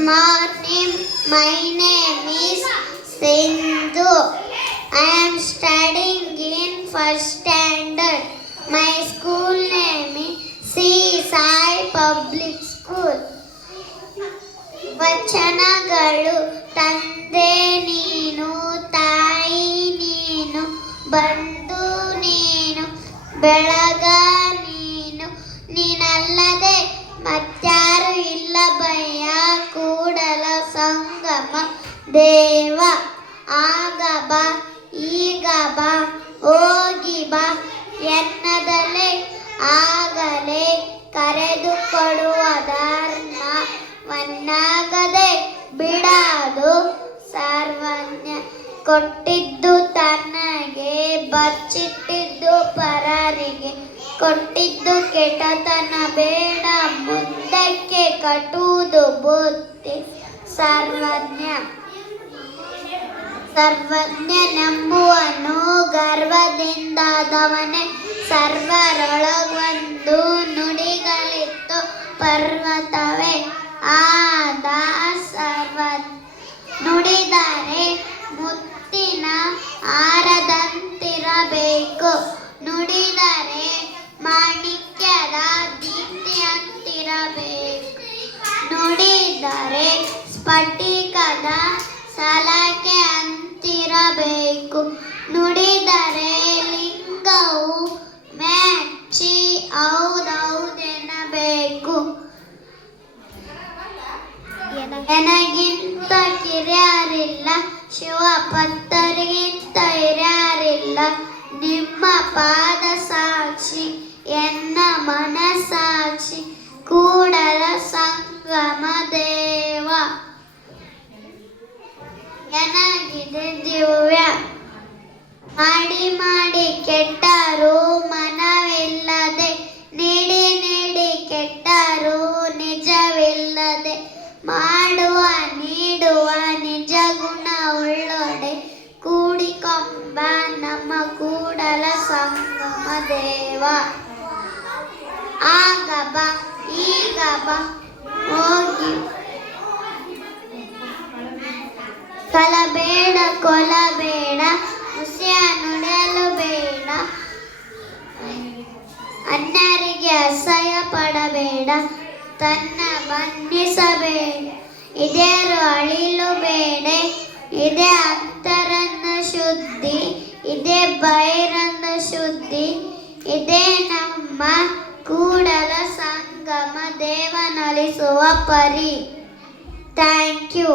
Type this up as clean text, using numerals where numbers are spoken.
morning. My name is Sindhu. I am studying in first standard. My school name is C. Sai Public School. ವಚನಗಳು ತಂದೆ ನೀನು, ತಾಯಿ ನೀನು, ಬಂಧು ನೀನು, ಬೆಳಗ ನೀನು, ನೀನಲ್ಲದೆ ಮತ್ಯಾರು ಇಲ್ಲ ಭಯ ಕೂಡಲ ಸಂಗಮ ದೇವ. ಆಗ ಬಾ ಈಗ ಬಾ ಹೋಗಿ ಬಾ ಎನ್ನದಲೇ ಆಗಲೇ ಕರೆದು ಕೊಡುವ ಧರ್ಮ ವನ್ನಾಗದೆ ಬಿಡದು ಸರ್ವಜ್ಞ. ಕೊಟ್ಟಿದ್ದು ತನಗೆ ಬಚ್ಚಿಟ್ಟಿದ್ದು ಪರರಿಗೆ, ಕೊಟ್ಟಿದ್ದು ಕೆಟ್ಟತನ ಬೇಡ ಮುಂದಕ್ಕೆ ಕಟ್ಟುವುದು ಬುದ್ಧಿ. ಸರ್ವಜ್ಞ ಸರ್ವಜ್ಞನೆಂಬುವನು ಗರ್ವದಿಂದಾದವನೇ. ಸರ್ವರೊಳಗೊಂದು ನುಡಿಗಳಿತ್ತು ಪರ್ವತವೇ ಆದ ಸರ್ವಜ್ಞ. ನುಡಿದರೆ ಮುತ್ತಿನ ಹಾರದಂತಿರಬೇಕು, ನುಡಿದರೆ ಮಾಣಿಕ್ಯದ ದೀಪ್ತಿಯಂತಿರಬೇಕು, ನುಡಿದರೆ ಸ್ಫಟಿಕದ ಸಲಾಕೆ ಅಂತಿರಬೇಕು, ನುಡಿದರೆ ಲಿಂಗವು ಮೆಚ್ಚಿ ಹೌದೌದೆನ್ನಬೇಕು. ನನಗಿಂತ ಕಿರ್ಯಾರಿಲ್ಲ, ಶಿವಪತ್ತರಿಗಿಂತ ಹಿರಿಯಾರಿಲ್ಲ. ನಿಮ್ಮ ಪಾದ ಸಾಕ್ಷಿ ಎನ್ನ ಮನಸಾಕ್ಷಿ ಕೂಡಲ ಸಂಗಮ ದೇವ. ಎನಗಿದೆ ದಿವ್ಯ ಮಾಡಿ ಮಾಡಿ ಕೆಟ್ಟರು ಮನವಿಲ್ಲದೆ, ನೀಡಿ ನೀಡಿ ಕೆಟ್ಟರು ನಿಜವಿಲ್ಲದೆ, ಮಾಡುವ ನೀಡುವ ನಿಜ ಗುಣ ಉಳ್ಳೊಡೆ ಕೂಡಿಕೊಂಬ ನಮ್ಮ ಕೂಡಲ ಸಂಗಮ ದೇವ. ಆಗ ಬಾ ಈಗ ಬಾ ಹೋಗಿ ಕಲಬೇಡ ಕೊಲಬೇಡ ಹುಸಿಯ ನುಡಿಯಲು ಬೇಡ, ಅನ್ಯರಿಗೆ ಅಸಹ್ಯ ಪಡಬೇಡ, ತನ್ನ ಬಣ್ಣಿಸಬೇಡ. ಇದೇರು ಅಳಿಲು ಬೇಡ, ಇದೇ ಅಂತರಂಗ ಶುದ್ಧಿ, ಇದೇ ಬಹಿರಂಗ ಶುದ್ಧಿ, ಇದೇ ನಮ್ಮ ಕೂಡಲ ಸಂಗಮ ದೇವನೊಲಿಸುವ ಪರಿ. Thank you.